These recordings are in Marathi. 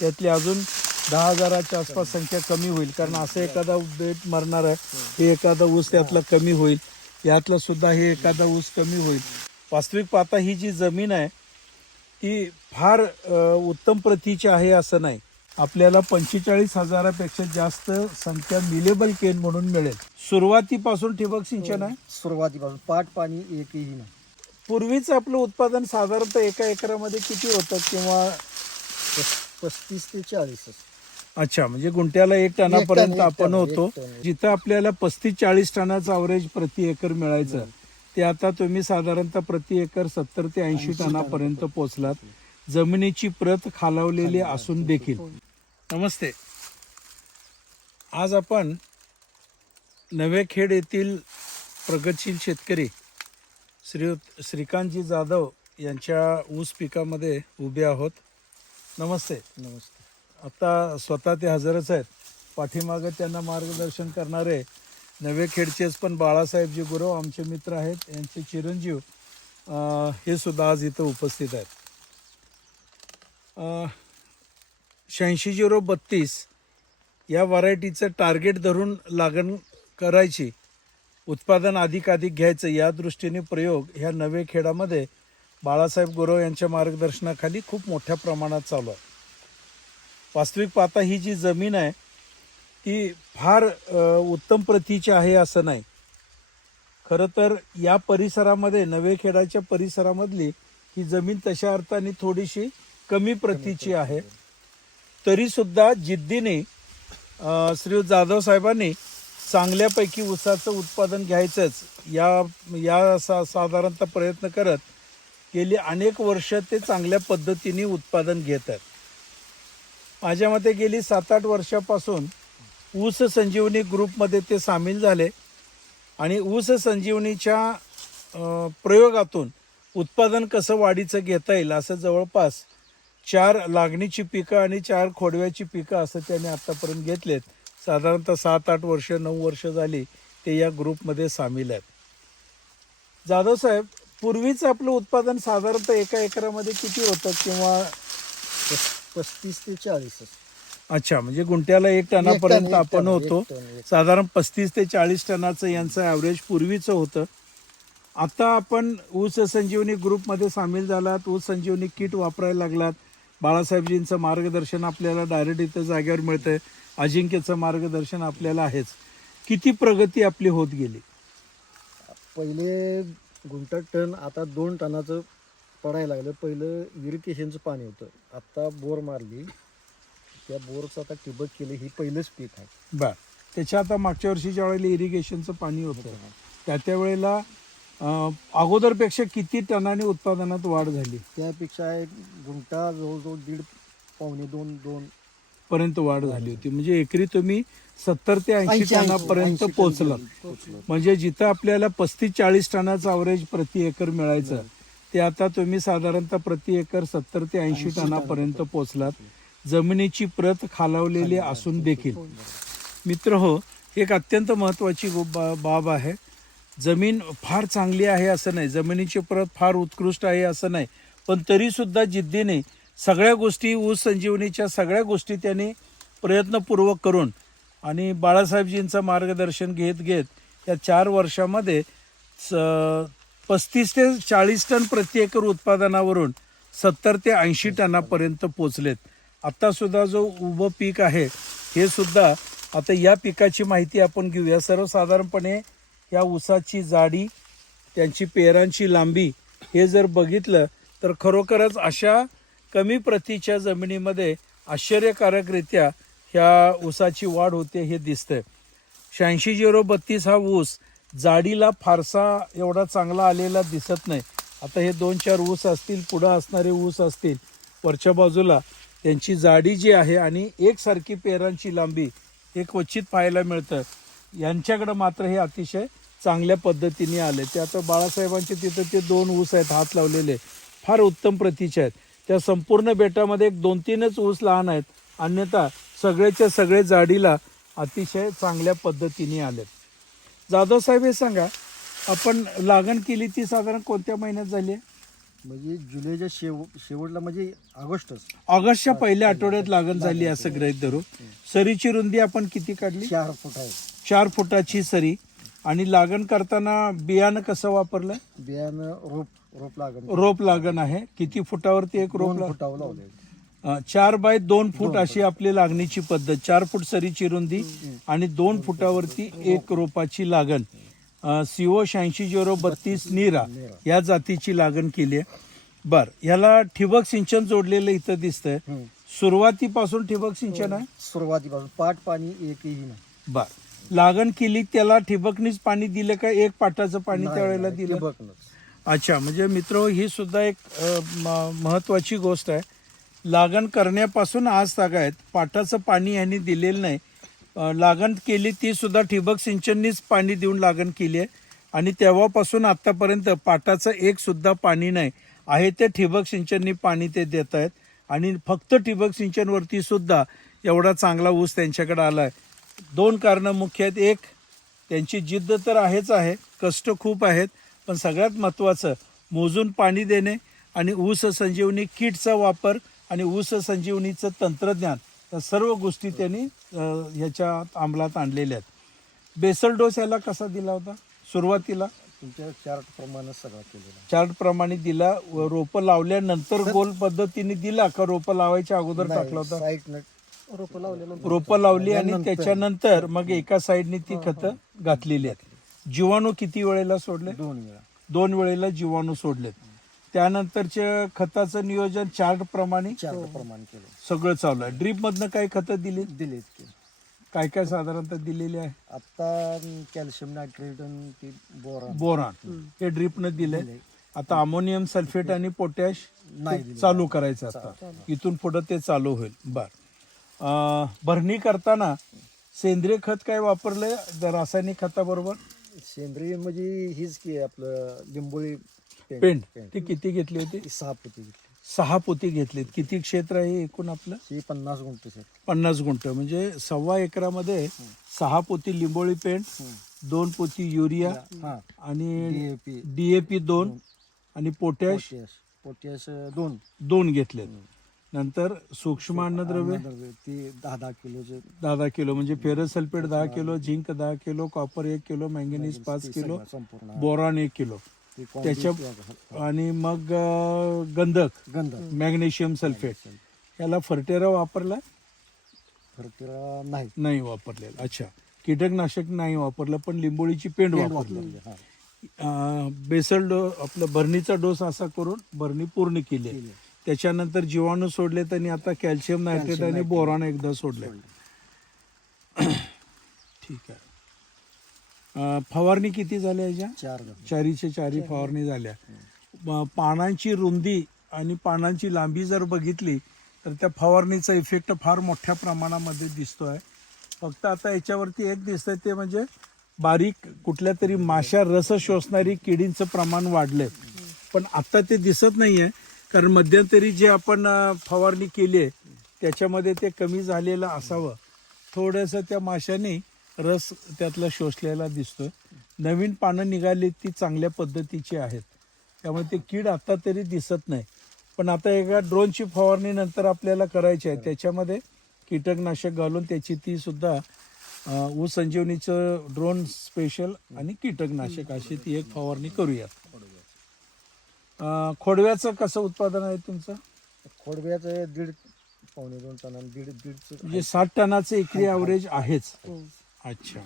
त्यातली अजून दहा हजाराच्या आसपास संख्या कमी होईल. कारण असं एखादा बेट मरणार आहे हे एखादा ऊस त्यातला कमी होईल. यातलं सुद्धा हे एखादा ऊस कमी होईल. वास्तविक पाहता ही जी जमीन आहे ती फार उत्तम प्रतीची आहे असं नाही. आपल्याला पंचेचाळीस हजारापेक्षा जास्त संख्या मिलेबल केन म्हणून मिळेल. सुरुवातीपासून ठिबक सिंचन आहे? सुरुवातीपासून. पाट पाणी एकही नाही. पूर्वीच आपलं उत्पादन साधारणतः एका एकरामध्ये किती होतं किंवा पस्तीस ते चाळीस अच्छा म्हणजे गुंट्याला एक टनापर्यंत एक टन, आपण एक होतो. टन. जिथं आपल्याला पस्तीस चाळीस टनाचं अवरेज प्रति एकर मिळायचं ते आता तुम्ही साधारणतः प्रति एकर सत्तर ते ऐंशी टनापर्यंत पोहोचलात जमिनीची प्रत खालावलेली असून देखील. नमस्ते. आज आपण नवेखेड येथील प्रगतशील शेतकरी श्री श्रीकांतजी जाधव यांच्या ऊस पिकामध्ये उभे आहोत. नमस्ते. नमस्ते. आता स्वतः ते हजरच आहेत. पाठीमागं त्यांना मार्गदर्शन करणारे नवे खेडचेच पण बाळासाहेबजी गुरव आमचे मित्र आहेत. यांचे चिरंजीव हे सुद्धा आज इथं उपस्थित आहेत. शहाऐंशी झिरो बत्तीस या व्हरायटीचं टार्गेट धरून लागण करायची उत्पादन अधिकाधिक घ्यायचं या दृष्टीने प्रयोग ह्या नवे खेडामध्ये बाळासाहेब गुरव यांच्या मार्गदर्शनाखाली खूप मोठ्या प्रमाणात चालू आहे. वास्तविक पाहता ही जी जमीन आहे ती फार उत्तम प्रतीची आहे असं नाही. खरं तर या परिसरामध्ये नवेखेडाच्या परिसरामधली ही जमीन तशा अर्थाने थोडीशी कमी प्रतीची आहे. तरीसुद्धा जिद्दीने श्री जाधव साहेबांनी चांगल्यापैकी ऊसाचं उत्पादन घ्यायचंच या या सा साधारणतः प्रयत्न करत गेली अनेक वर्ष ते चांगल्या पद्धतीने उत्पादन घेत आहेत. माझ्या मते गेली सात आठ वर्षापासून ऊस संजीवनी ग्रुपमध्ये ते सामील झाले आणि ऊस संजीवनीच्या प्रयोगातून उत्पादन कसं वाढीचं घेता येईल असं जवळपास चार लागणीची पिकं आणि चार खोडव्याची पिकं असं त्याने आत्तापर्यंत घेतलेत. साधारणतः सात आठ वर्ष नऊ वर्ष झाली ते या ग्रुपमध्ये सामील आहेत. जाधव साहेब पूर्वीच आपलं उत्पादन साधारणतः एका एकरामध्ये किती होतं किंवा पस- पस्तीस ते चाळीस अच्छा म्हणजे गुंट्याला एक टनापर्यंत आपण होतो. साधारण पस्तीस ते चाळीस टनाचं यांचं ॲव्हरेज पूर्वीचं होतं. आता आपण ऊस संजीवनी ग्रुपमध्ये सामील झालात ऊस संजीवनी किट वापरायला लागलात. बाळासाहेबजींचं मार्गदर्शन आपल्याला डायरेक्ट इथं जागेवर मिळतंय. अजिंक्यचं मार्गदर्शन आपल्याला आहेच. किती प्रगती आपली होत गेली? पहिले गुंठ टन आता दोन टनाचं पडायला लागलं. पहिलं इरिगेशनचं पाणी होतं. आता बोर मारली. त्या बोरचं आता ठिबक केलं. ही पहिलंच पीक आहे. बर. त्याच्या आता मागच्या वर्षीच्या वेळेला इरिगेशनचं पाणी होतं त्या त्या वेळेला अं, अगोदरपेक्षा किती टनाने उत्पादनात वाढ झाली? त्यापेक्षा एक गुंठा जवळजवळ दीड पावणे दोन दोन पर्यंत वाढ झाली होती. म्हणजे एकरी तुम्ही सत्तर ते ऐंशी 80 80 टनापर्यंत टन पोहोचला. म्हणजे जिथं आपल्याला पस्तीस चाळीस टनाचं अवरेज प्रति एकर मिळायचं ते आता तुम्ही साधारणतः प्रति एकर सत्तर ते ऐंशी 80 टनापर्यंत पोहोचलात. जमिनीची प्रत खालावलेली असून देखील. मित्र हो एक अत्यंत महत्वाची बाब आहे. जमीन फार चांगली आहे असं नाही. जमिनीची प्रत फार उत्कृष्ट आहे असं नाही. पण तरी सुद्धा जिद्दीने सगळ्या गोष्टी ऊस संजीवनीच्या सगळ्या गोष्टी त्यांनी प्रयत्नपूर्वक करून आणि बाळासाहेबजींचं मार्गदर्शन घेत घेत या चार वर्षामध्ये स- पस्तीस ते चाळीस टन प्रति एकर उत्पादनावरून सत्तर ते ऐंशी टनापर्यंत पोचलेत. आत्तासुद्धा जो उभं पीक आहे हे सुद्धा आता या पिकाची माहिती आपण घेऊया. सर्वसाधारणपणे या ऊसाची जाडी त्यांची पेरांची लांबी हे जर बघितलं तर खरोखरच अशा कमी प्रतीच्या जमिनीमध्ये आश्चर्यकारकरित्या ह्या ऊसाची वाढ होते हे दिसतंय. शहाऐंशी झिरो बत्तीस हा ऊस जाडीला फारसा एवढा चांगला आलेला दिसत नाही. आता हे दोन चार ऊस असतील पुढं असणारे ऊस असतील वरच्या बाजूला त्यांची जाडी जी आहे आणि एकसारखी पेरांची लांबी हे क्वचित पाहायला मिळतं. यांच्याकडं मात्र हे अतिशय चांगल्या पद्धतीने आले. ते आता बाळासाहेबांचे तिथं ते दोन ऊस आहेत हात लावलेले. फार उत्तम प्रतीचे आहेत. त्या संपूर्ण बेटामध्ये एक दोन तीनच ऊस लहान आहेत. अन्यथा सगळेच्या सगळे जाडीला अतिशय चांगल्या पद्धतीने आलेत जाधव साहेब हे सांगा आपण लागण केली ती साधारण कोणत्या महिन्यात झाली आहे? म्हणजे जुलैच्या शेव शेवटला म्हणजे ऑगस्टच. ऑगस्टच्या पहिल्या आठवड्यात लागण झाली असं गृहित धरू. सरीची रुंदी आपण किती काढली? चार फूट आहे. चार फुटाची सरी. आणि लागण करताना बियाणं कसं वापरलं? बियाणं रोप रोप लागण. रोप लागण आहे. किती फुटावरती एक रोप दोन लाग- फुटावर लावले. अं, चार बाय दोन फूट अशी आपली लागणीची पद्धत. चार फूट सरीची रुंदी आणि दोन फुटावरती एक रोपाची लागण. सीओ शहाऐंशी झिरो बत्तीस निरा. या जातीची लागण केली आहे. बर ह्याला ठिबक सिंचन जोडलेलं इथं दिसतंय. हम्म. सुरुवातीपासून ठिबक सिंचन आहे? सुरुवातीपासून. पाट पाणी एकही नाही. बर. लागण केली त्याला ठिबकनीच पाणी दिलं का एक पाटाचं पाणी त्यावेळेला दिलं. अच्छा म्हणजे मित्र ही सुद्धा एक महत्वाची गोष्ट आहे. लागण करण्यापासून आज तागायत पाटाचं पाणी यांनी दिलेलं नाही. लागण केली ती सुद्धा ठिबक सिंचननीच पाणी देऊन लागण केली आहे. आणि तेव्हापासून आतापर्यंत पाटाचं एक सुद्धा पाणी नाही. आहे ते ठिबक सिंचननी पाणी ते देत आहेत. आणि फक्त ठिबक सिंचनवरती सुद्धा एवढा चांगला ऊस त्यांच्याकडे आला आहे दोन कारणं मुख्य आहेत. एक त्यांची जिद्द तर आहेच आहे कष्ट खूप आहेत पण सगळ्यात महत्त्वाचं मोजून पाणी देणे आणि ऊस संजीवनी किटचा वापर आणि ऊस संजीवनीचं तंत्रज्ञान या सर्व गोष्टी त्यांनी ह्याच्या अंमलात आणलेल्या आहेत. बेसल डोस याला कसा दिला होता? सुरुवातीला? तुमच्या चार्ट प्रमाणे सगळं केलेलं आहे. चार्ट प्रमाणे दिला रोपं लावल्यानंतर गोल पद्धतीने दिला का रोपं लावायच्या अगोदर टाकला होता? रोपं लावली आणि त्याच्यानंतर मग एका साईडने ती खतं घातलेली आहेत. जीवाणू किती वेळेला सोडले दोन वेळा. दोन वेळेला जीवाणू सोडलेत. त्यानंतरचे खताचं नियोजन चार्ट प्रमाणे चार्ट प्रमाण केलं. सगळं चालू आहे. ड्रीप मधनं काय खतं दिली दिलेत की. काय काय साधारणतः दिलेली आहे? आता कॅल्शियम नायट्रेट आणि ते बोरा बोरान. हे ड्रीपनं दिलंय. आता अमोनियम सल्फेट आणि पोटॅश नाही दिले चालू करायचं आता. इथून पुढे ते चालू होईल. बर. अं, भरणी करताना सेंद्रिय खत काय वापरलंय द- रासायनिक खताबरोबर? सेंद्रिय म्हणजे हीच की आपलं लिंबोळी पेंट. ती किती घेतली होती? सहा पोती घेतली. सहा पोती घेतलीत. किती क्षेत्र आहे एकूण आपलं? पन्नास गुंठ सर. पन्नास गुंठ. म्हणजे सव्वा एकरामध्ये सहा पोती लिंबोळी पेंट दोन पोती युरिया हा. आणि डीएपी डीएपी दोन आणि पोटॅश पोटॅश. पोटॅश दोन. दोन घेतलेत. नंतर सूक्ष्म अन्नद्रव्य ते दहा दहा किलोचे दहा दहा किलो म्हणजे फेरस सल्फेट दहा किलो झिंक दहा किलो कॉपर एक किलो मॅंगनीज पाच किलो बोरॉन एक किलो. त्याच्या आणि मग गंधक. गंध मॅग्नेशियम सल्फेट. याला फर्टेरा वापरला? फरतीला नाही. नाही वापरलेला. अच्छा. कीटकनाशक नाही वापरलं पण लिंबोळीची पेंड वापरली. बेसल डो आपलं भरणीचा डोस असा करून भरणी पूर्ण. केली. त्याच्यानंतर जीवाणू सोडले त्यांनी आता कॅल्शियम नायट्रेट आणि बोरॉन एकदा सोडले. ठीक आहे. फवारणी किती झाल्या याच्या चार चारीचे चारी फवारणी झाल्या. ब- पानांची रुंदी आणि पानांची लांबी जर बघितली तर त्या फवारणीचा इफेक्ट फार मोठ्या प्रमाणामध्ये दिसतोय. फक्त आता याच्यावरती एक दिसतंय ते म्हणजे बारीक कुठल्या तरी माशा रस शोषणारी किडींचं प्रमाण वाढलंय. पण आता ते दिसत नाहीये. कारण मध्यंतरी जे आपण फवारणी केली आहे त्याच्यामध्ये ते कमी झालेलं असावं. थोडंसं त्या माशाने रस त्यातला शोषलेला दिसतोय. नवीन पानं निघाली ती चांगल्या पद्धतीची आहेत. त्यामुळे ते कीड आता तरी दिसत नाही. पण आता एका ड्रोनची फवारणी नंतर आपल्याला करायची आहे. त्याच्यामध्ये कीटकनाशक घालून त्याची ती सुद्धा ऊस संजीवनीचं ड्रोन स्पेशल आणि कीटकनाशक अशी ती एक फवारणी करूयात. अं, खोडव्याचं कसं उत्पादन आहे तुमचं? खोडब्याचं दीड पावणे दोन टन आणि दीड दीडचं म्हणजे साठ टनाचं एकरी ॲव्हरेज आहेच. अच्छा.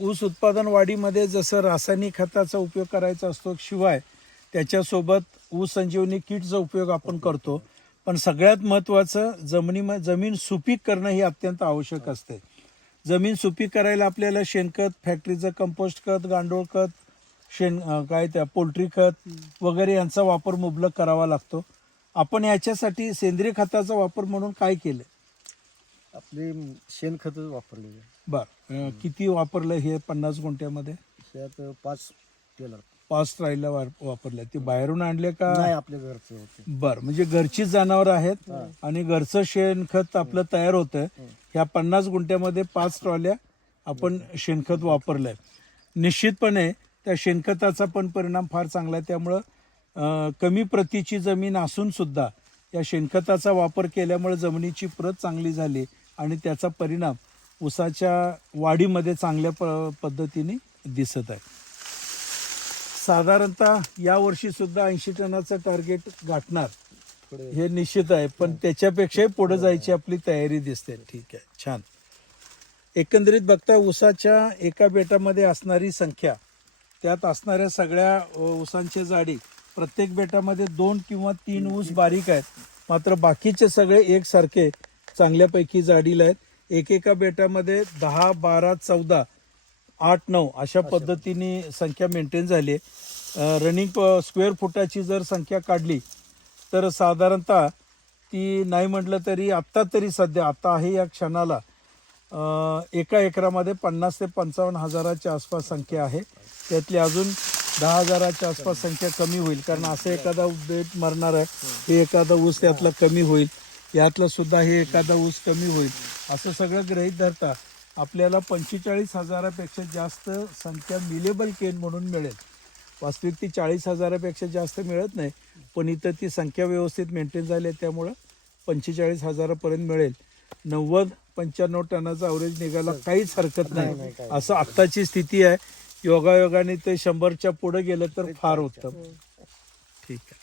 ऊस उत्पादन वाढीमध्ये जसं रासायनिक खताचा उपयोग करायचा असतो शिवाय त्याच्यासोबत ऊस संजीवनी किटचा उपयोग आपण करतो. पण सगळ्यात महत्त्वाचं जमिनी जमीन सुपीक करणं हे अत्यंत आवश्यक असते. जमीन सुपीक करायला आपल्याला शेणखत फॅक्टरीचं कंपोस्ट खत गांडूळ खत शेण काय त्या पोल्ट्री खत वगैरे यांचा वापर मुबलक करावा लागतो. आपण याच्यासाठी सेंद्रिय खताचा वापर म्हणून काय केलं? आपले शेणखत वापरले. बर किती वापरलं हे पन्नास गुंठ्यामध्ये? त्यात पाच टेलर पाच ट्रायला वापरल्या. ते बाहेरून आणले का? नाही आपल्या घरचे होते. बर म्हणजे घरचीच जनावर आहेत आणि घरचं शेणखत आपलं तयार होतं. ह्या पन्नास गुंठ्यामध्ये पाच ट्रॉल्या आपण शेणखत वापरलंय. निश्चितपणे त्या शेणखताचा पण परिणाम फार चांगला आहे. त्यामुळं कमी प्रतीची जमीन असून सुद्धा या शेणखताचा वापर केल्यामुळे जमिनीची प्रत चांगली झाली आणि त्याचा परिणाम ऊसाच्या वाढीमध्ये चांगल्या प पद्धतीने दिसत आहे. साधारणतः यावर्षी सुद्धा ऐंशी टनाचं टार्गेट गाठणार हे निश्चित आहे पण त्याच्यापेक्षाही पुढे जायची आपली तयारी दिसते. ठीक आहे. छान. एकंदरीत बघता ऊसाच्या एका बेटामध्ये असणारी संख्या त्यात असणाऱ्या सगळ्या ऊसांच्या जाडी प्रत्येक बेटामध्ये दोन किंवा तीन ऊस बारीक आहेत. मात्र बाकीचे सगळे एकसारखे चांगल्यापैकी जाडीला आहेत. एकेका बेटामध्ये दहा बारा चौदा आठ नऊ अशा पद्धतीने. संख्या मेंटेन झाली आहे. रनिंग स्क्वेअर फुटाची जर संख्या काढली तर साधारणतः ती नाही म्हटलं तरी आत्ता तरी सध्या आता आहे या क्षणाला एका एकरामध्ये पन्नास ते पंचावन्न हजाराच्या आसपास संख्या आहे. त्यातली अजून दहा हजाराच्या आसपास संख्या कमी होईल. कारण असं एखादा बेट मरणार आहे हे एखादा ऊस त्यातला कमी होईल. यातलं सुद्धा हे एखादा ऊस कमी होईल. असं सगळं गृहीत धरता आपल्याला पंचेचाळीस हजारापेक्षा जास्त संख्या मिलेबल केन म्हणून मिळेल. वास्तविक ती चाळीस हजारापेक्षा जास्त मिळत नाही पण इथं ती संख्या व्यवस्थित मेंटेन झाली आहे त्यामुळं पंचेचाळीस हजारापर्यंत मिळेल. नव्वद पंच्याण्णव टनाचा अवरेज निघायला काहीच हरकत नाही, असं आत्ताची स्थिती आहे. योगायोगाने ते शंभरच्या पुढे गेलं तर फार उत्तम. ठीक आहे.